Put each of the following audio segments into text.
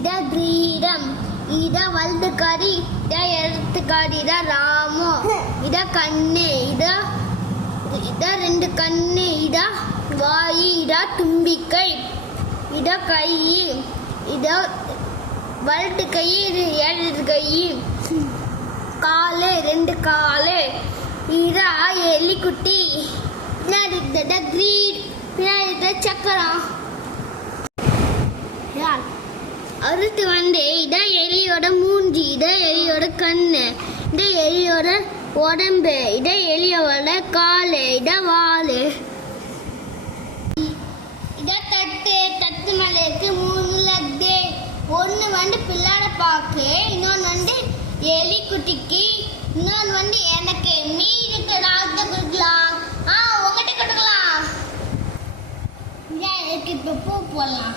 இத கிரீடம் இத வலதுக்காரி இத இடத்துக்காரி இத ராமு. இத கண்ணு இத இத ரெண்டு கண்ணு இத வாயி இத தும்பிக்கை இத கை இத வலது கை இது இடது கை காலு ரெண்டு காலு. இதா எலிக்குட்டி. பின்னாடி இருக்கிறது கிரீட் பின்னாடி இருக்கிற சக்கரம். அடுத்து வந்து இதான் எலியோட மூஞ்சி இதான் எலியோட கண்ணு இதான் எலியோட உடம்பு இதான் எலியோட காலு இதான் வாலு. இதான் தட்டு தட்டு மேல இருக்கு மூணு லட்டு. ஒன்று வந்து பிள்ளாட பாக்கு இன்னொன்று வந்து எலி குட்டிக்கு இன்னொன்று வந்து எனக்கு மீனுக்கு டாக்டர் கொடுக்கலாம். ஆ உங்ககிட்ட கொடுக்கலாம். இதான் எனக்கு இப்போ பூ போடலாம்.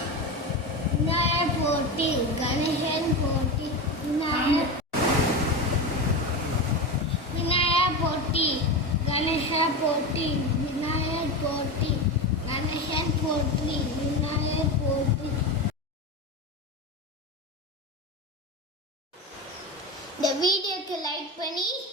விநாயகர் போட்டி கணேசன் போட்டி விநாயகர் விநாயகர் போட்டி கணேசர் போட்டி விநாயகர் போட்டி கணேசன் போட்டி விநாயகர் போட்டி இந்த வீடியோக்கு லைக் பண்ணி ஷேர் பண்ணுங்க